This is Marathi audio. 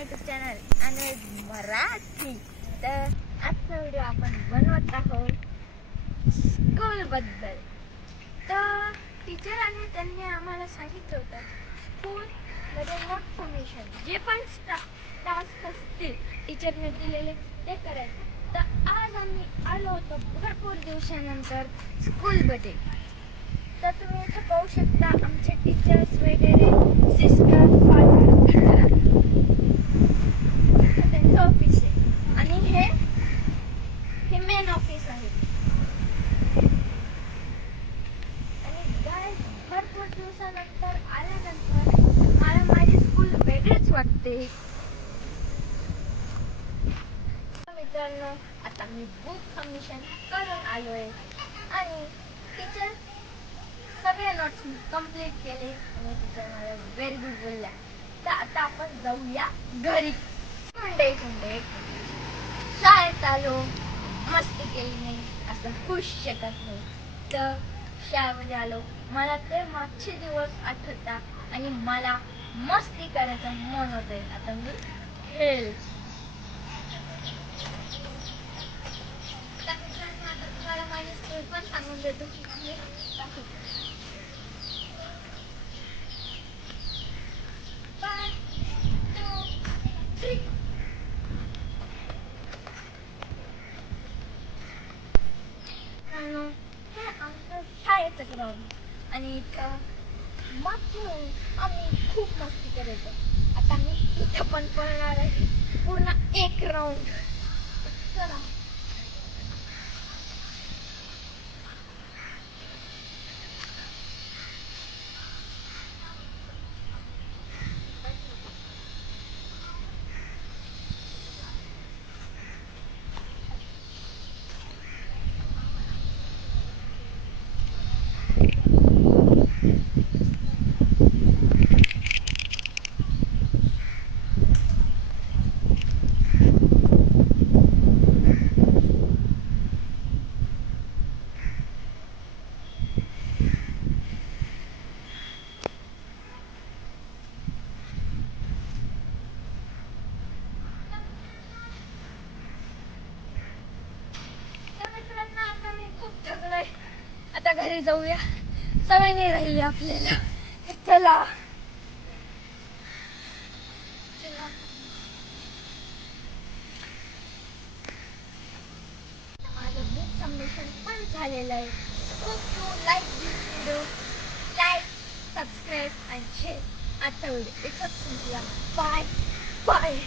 माय युट्यूब चॅनल आणि मराठी. तर आजचा व्हिडिओ आपण बनवत आहोत स्कूलबद्दल. तर टीचरांनी त्यांनी आम्हाला सांगितलं होतं स्कूलमध्ये नोट फॉर्मेशन जे पण टास्क असतील टीचरने दिलेले ते करायचे. तर आज आम्ही आलो होतो भरपूर दिवसानंतर स्कूलमध्ये. तर तुम्ही इथं पाहू शकता आमचे टीचर्स वगैरे, सिस्टर, फादर, त्यांचं ऑफिस आहे आणि हे मेन ऑफिस आहे. आणि गाइस भरपूर दिवसानंतर आल्यानंतर मला माझी स्कूल वेगळीच वाटते. मित्रांनो, आता मी बुक सबमिशन करून आलोय आणि टीचर सगळे नोट्स कंप्लीट केले आणि टीचर मला व्हेरी गुड बोलल्या. तर आता आपण जाऊया घरी. शाळेत आलो, मस्ती केली नाही असं खुश शकत नाही. तर शाळेमध्ये आलो, मला ते मागचे दिवस आठवतात आणि मला मस्ती करायचं मन होतंय. आता मी खेळ. आता तुम्हाला माझी स्कूल पण सांगून देतो की हे आमचं शाळेचं ग्राउंड आणि इथं आम्ही खूप मस्ती करायचो. आता मी इथं पण पळणार आहे पूर्ण एक राऊंड. चला. आता घरी जाऊया, सवय नाही राहिली आपल्याला. चला. माझं बुक सबमिशन पण झालेलं आहे. Hope you like this video. Like, subscribe आणि शेअर. आता व्हिडिओ इथंच संपला. Bye bye.